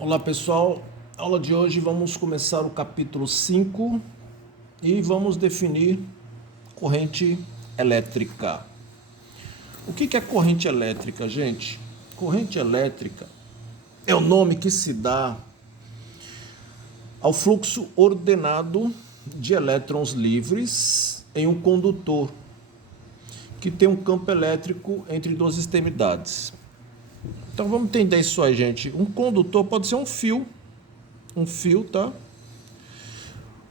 Olá pessoal, aula de hoje vamos começar o capítulo 5 e vamos definir corrente elétrica. O que é corrente elétrica, gente? Corrente elétrica é o nome que se dá ao fluxo ordenado de elétrons livres em um condutor que tem um campo elétrico entre duas extremidades. Então vamos entender isso aí, gente. Um condutor pode ser um fio, tá?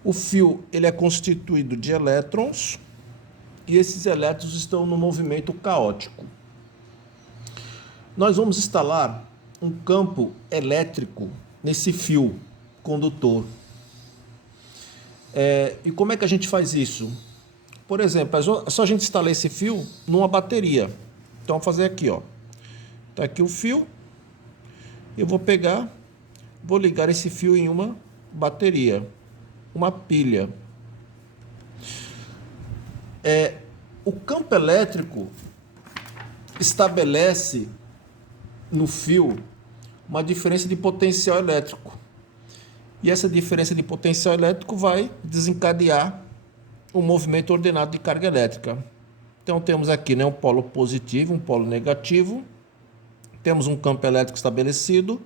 O fio ele é constituído de elétrons e esses elétrons estão no movimento caótico. Nós vamos instalar um campo elétrico nesse fio condutor. E como é que a gente faz isso? Por exemplo, é só a gente instalar esse fio numa bateria. Então, vou fazer aqui, ó. Tá aqui o fio. Eu vou pegar, vou ligar esse fio em uma bateria, uma pilha. O campo elétrico estabelece no fio uma diferença de potencial elétrico. E essa diferença de potencial elétrico vai desencadear um movimento ordenado de carga elétrica. Então temos aqui, né, um polo positivo, um polo negativo. Temos um campo elétrico estabelecido.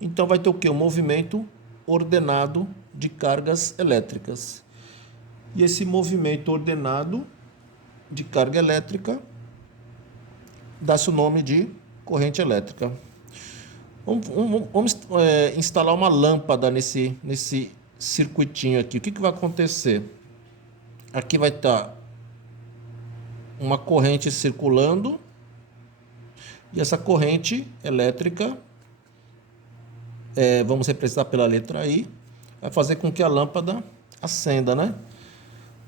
Então vai ter o quê? Um movimento ordenado de cargas elétricas. E esse movimento ordenado de carga elétrica dá-se o nome de corrente elétrica. Vamos instalar uma lâmpada nesse circuitinho aqui. O que vai acontecer? Aqui vai estar uma corrente circulando e essa corrente elétrica, vamos representar pela letra I, vai fazer com que a lâmpada acenda, né?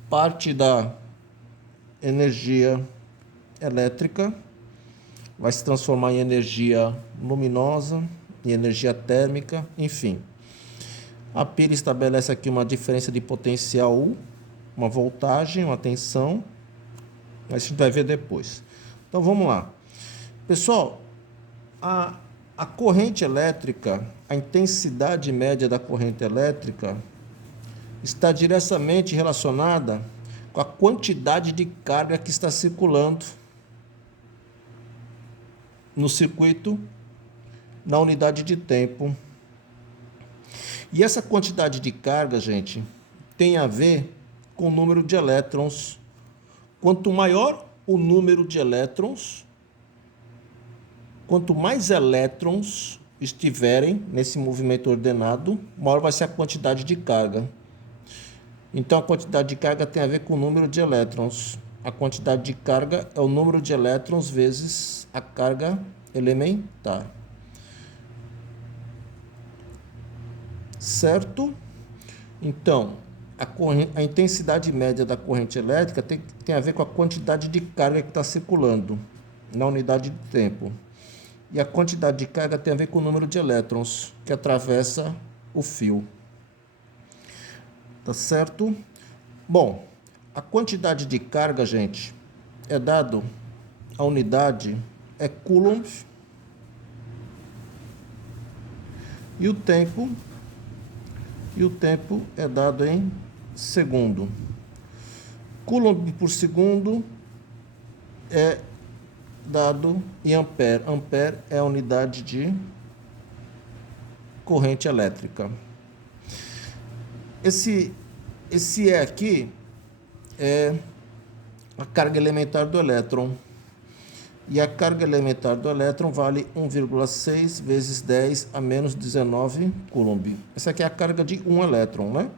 Parte da energia elétrica vai se transformar em energia luminosa, em energia térmica, enfim. A pilha estabelece aqui uma diferença de potencial U, uma voltagem, uma tensão, mas a gente vai ver depois. Então vamos lá. Pessoal, a corrente elétrica, a intensidade média da corrente elétrica está diretamente relacionada com a quantidade de carga que está circulando no circuito, na unidade de tempo. E essa quantidade de carga, gente, tem a ver com o número de elétrons. Quanto maior o número de elétrons, quanto mais elétrons estiverem nesse movimento ordenado, maior vai ser a quantidade de carga. Então, a quantidade de carga tem a ver com o número de elétrons. A quantidade de carga é o número de elétrons vezes a carga elementar. Certo? Então, a intensidade média da corrente elétrica tem a ver com a quantidade de carga que está circulando na unidade de tempo. E a quantidade de carga tem a ver com o número de elétrons que atravessa o fio. Tá certo? Bom, a quantidade de carga, gente, é dado, a unidade é Coulomb, e o tempo é dado em segundo. Coulomb por segundo é dado em ampere. Ampere é a unidade de corrente elétrica. Esse E aqui é a carga elementar do elétron. E a carga elementar do elétron vale 1,6 vezes 10 a menos 19 Coulomb. Essa aqui é a carga de um elétron, né?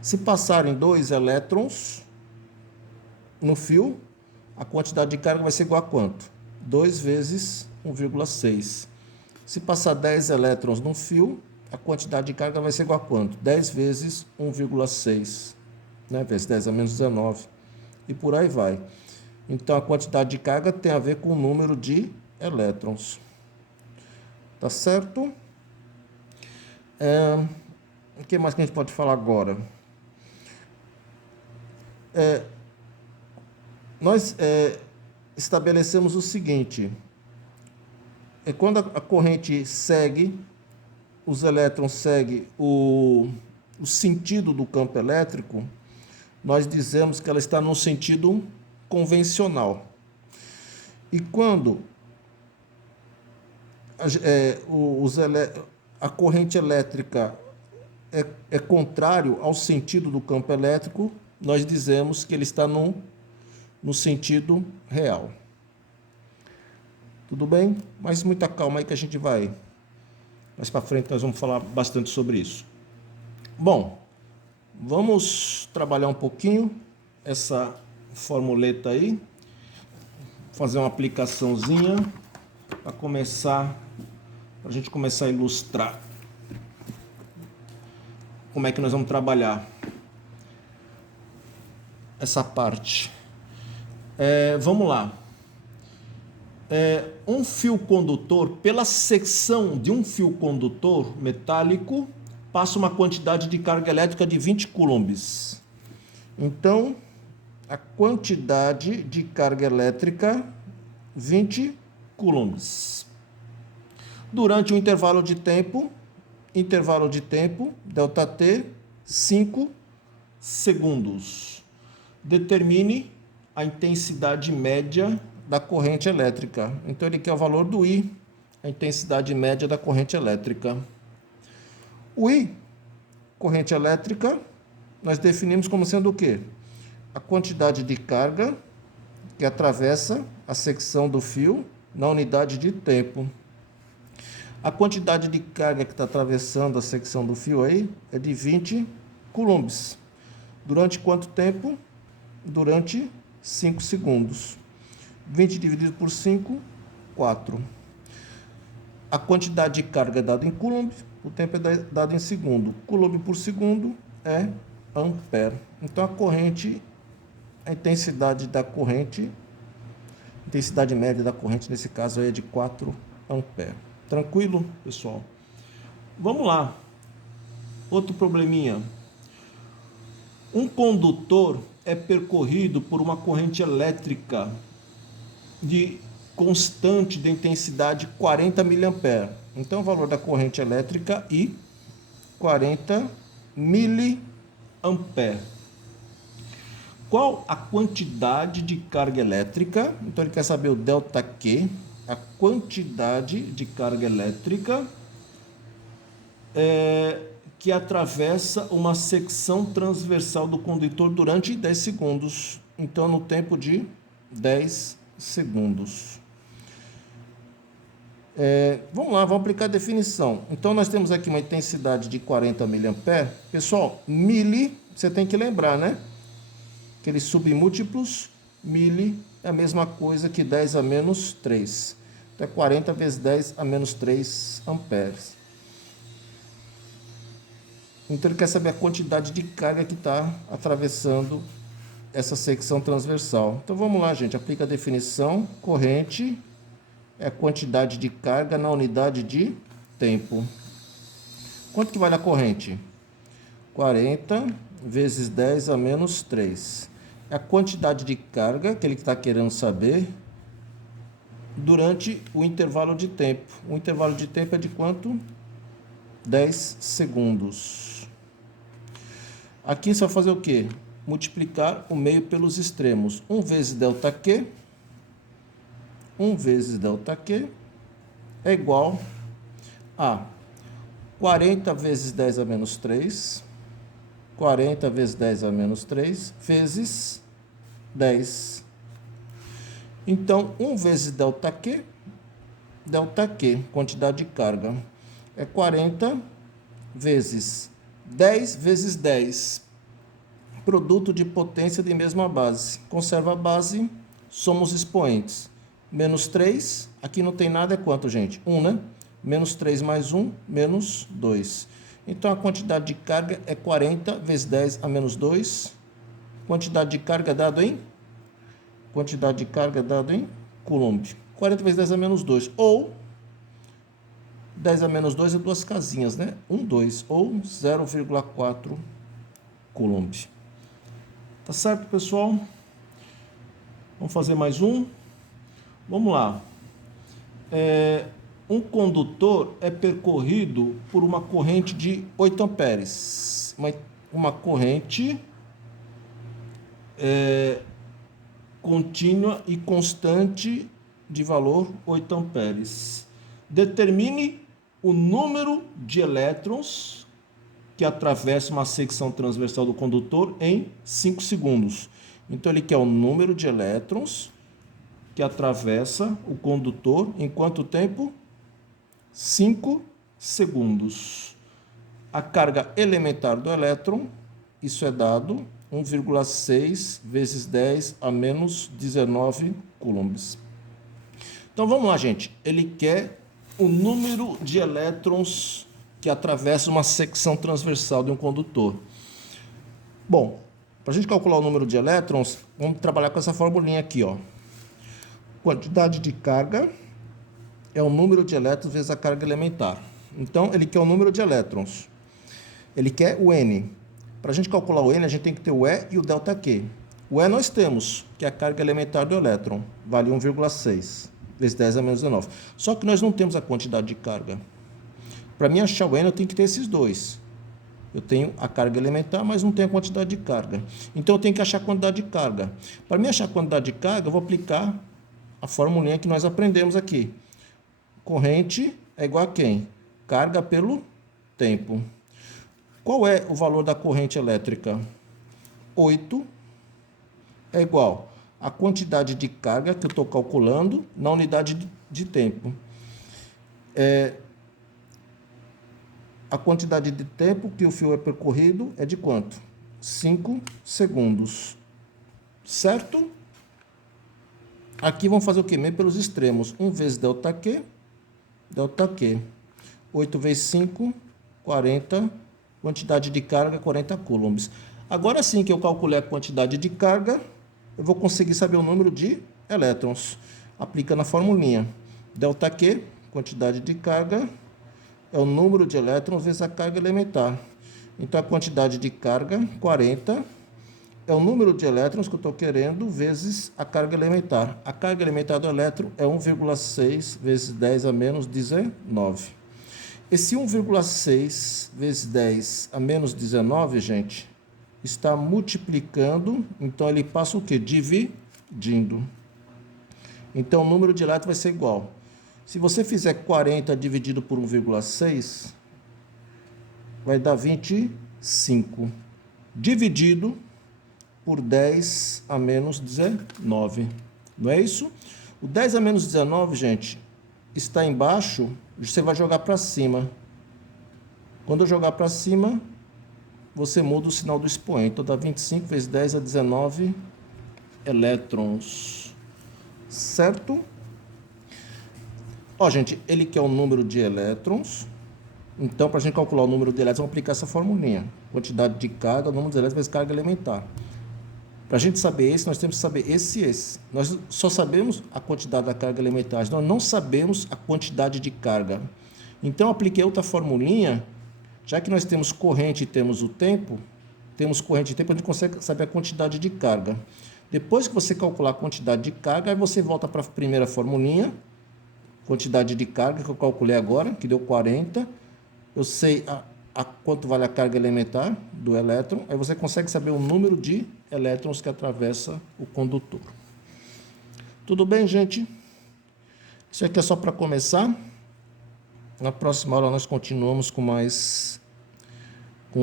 Se passarem 2 elétrons no fio, a quantidade de carga vai ser igual a quanto? 2 vezes 1,6. Se passar 10 elétrons no fio, a quantidade de carga vai ser igual a quanto? 10 vezes 1,6, né? Vezes 10 a menos 19. E por aí vai. Então, a quantidade de carga tem a ver com o número de elétrons. Tá certo? O que mais que a gente pode falar agora? Nós estabelecemos o seguinte. Quando a corrente segue os elétrons seguem o sentido do campo elétrico, nós dizemos que ela está no sentido convencional. E quando a corrente elétrica é contrário ao sentido do campo elétrico, nós dizemos que ele está no sentido real. Tudo bem? Mas muita calma aí que a gente vai. Mais para frente nós vamos falar bastante sobre isso. Bom, vamos trabalhar um pouquinho essa formuleta aí. Fazer uma aplicaçãozinha para a gente começar a ilustrar como é que nós vamos trabalhar essa parte. Vamos lá. Um fio condutor, pela secção de um fio condutor metálico, passa uma quantidade de carga elétrica de 20 coulombs. Então, a quantidade de carga elétrica, 20 coulombs. Durante um intervalo de tempo, ΔT, 5 segundos. Determine a intensidade média da corrente elétrica. Então, ele quer o valor do I, a intensidade média da corrente elétrica. O I, corrente elétrica, nós definimos como sendo o quê? A quantidade de carga que atravessa a secção do fio na unidade de tempo. A quantidade de carga que está atravessando a secção do fio aí é de 20 coulombs. Durante quanto tempo? Durante 5 segundos. 20 dividido por 5, 4. A quantidade de carga é dada em coulomb, o tempo é dado em segundo. Coulomb por segundo é ampere. Então, a intensidade da corrente, intensidade média da corrente, nesse caso aí é de 4 ampere. Tranquilo, pessoal? Vamos lá. Outro probleminha. Um condutor é percorrido por uma corrente elétrica de constante de intensidade 40 mA. Então, o valor da corrente elétrica I, 40 mA. Qual a quantidade de carga elétrica? Então, ele quer saber o ΔQ, a quantidade de carga elétrica que atravessa uma secção transversal do condutor durante 10 segundos. Então, no tempo de 10 segundos. Vamos lá, vamos aplicar a definição. Então, nós temos aqui uma intensidade de 40 mA. Pessoal, mili, você tem que lembrar, né? Aqueles submúltiplos, mili é a mesma coisa que 10 a menos 3. Então, é 40 vezes 10 a menos 3 amperes. Então, ele quer saber a quantidade de carga que está atravessando essa secção transversal. Então, vamos lá, gente. Aplica a definição. Corrente é a quantidade de carga na unidade de tempo. Quanto que vale a corrente? 40 vezes 10 a menos 3. É a quantidade de carga que ele está querendo saber durante o intervalo de tempo. O intervalo de tempo é de quanto? 10 segundos. Aqui você vai fazer o quê? Multiplicar o meio pelos extremos. 1 vezes ΔQ. 1 vezes ΔQ é igual a 40 vezes 10 a menos 3. 40 vezes 10 a menos 3 vezes 10. Então, 1 vezes ΔQ, quantidade de carga, é 40 vezes 10 vezes 10. Produto de potência de mesma base. Conserva a base, soma os expoentes. Menos 3, aqui não tem nada, é quanto, gente? 1, né? Menos 3 mais 1, menos 2. Então, a quantidade de carga é 40 vezes 10 a menos 2. Quantidade de carga dado em? Quantidade de carga dado em coulomb. 40 vezes 10 a menos 2. Ou, 10 a menos 2 é duas casinhas, né? 1, 2. Ou 0,4 coulomb. Tá certo, pessoal? Vamos fazer mais um. Vamos lá. um condutor é percorrido por uma corrente de 8 amperes. Uma corrente contínua e constante de valor 8 amperes. Determine o número de elétrons que atravessa uma secção transversal do condutor em 5 segundos. Então, ele quer o número de elétrons que atravessa o condutor em quanto tempo? 5 segundos. A carga elementar do elétron, isso é dado 1,6 vezes 10 a menos 19 coulombs. Então, vamos lá, gente. Ele quer o número de elétrons que atravessa uma secção transversal de um condutor. Bom, para a gente calcular o número de elétrons, vamos trabalhar com essa formulinha aqui, ó. Quantidade de carga é o número de elétrons vezes a carga elementar. Então, ele quer o número de elétrons. Ele quer o N. Para a gente calcular o N, a gente tem que ter o E e o ΔQ. O E nós temos, que é a carga elementar do elétron. Vale 1,6 vezes 10 a menos 19. Só que nós não temos a quantidade de carga. Para mim achar o N, eu tenho que ter esses dois. Eu tenho a carga elementar, mas não tenho a quantidade de carga. Então, eu tenho que achar a quantidade de carga. Para mim achar a quantidade de carga, eu vou aplicar a formulinha que nós aprendemos aqui. Corrente é igual a quem? Carga pelo tempo. Qual é o valor da corrente elétrica? 8 é igual a quantidade de carga que eu estou calculando na unidade de tempo. A quantidade de tempo que o fio é percorrido é de quanto? 5 segundos. Certo? Aqui vamos fazer o quê? Meio pelos extremos. 1 vezes ΔQ. 8 vezes 5, 40. Quantidade de carga, 40 coulombs. Agora sim que eu calculei a quantidade de carga, eu vou conseguir saber o número de elétrons. Aplica na formulinha. ΔQ, quantidade de carga, é o número de elétrons vezes a carga elementar. Então, a quantidade de carga, 40, é o número de elétrons que eu estou querendo vezes a carga elementar. A carga elementar do elétron é 1,6 vezes 10 a menos 19. Esse 1,6 vezes 10 a menos 19, gente, está multiplicando, então ele passa o quê? Dividindo. Então, o número de elétrons vai ser igual. Se você fizer 40 dividido por 1,6, vai dar 25. Dividido por 10 a menos 19. Não é isso? O 10 a menos 19, gente, está embaixo, você vai jogar para cima. Quando eu jogar para cima, você muda o sinal do expoente. Então, dá 25 vezes 10 a 19 elétrons. Certo? Ó, gente, ele quer o número de elétrons. Então, para a gente calcular o número de elétrons, vamos aplicar essa formulinha. Quantidade de carga, número de elétrons vezes carga elementar. Para a gente saber esse, nós temos que saber esse e esse. Nós só sabemos a quantidade da carga elementar, nós não sabemos a quantidade de carga. Então, apliquei outra formulinha, já que nós temos corrente e temos o tempo, temos corrente e tempo, a gente consegue saber a quantidade de carga. Depois que você calcular a quantidade de carga, aí você volta para a primeira formulinha, quantidade de carga que eu calculei agora, que deu 40. Eu sei a quanto vale a carga elementar do elétron, aí você consegue saber o número de elétrons que atravessa o condutor. Tudo bem, gente? Isso aqui é só para começar. Na próxima aula nós continuamos com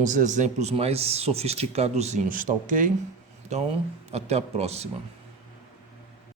os exemplos mais sofisticadozinhos, tá ok? Então, até a próxima.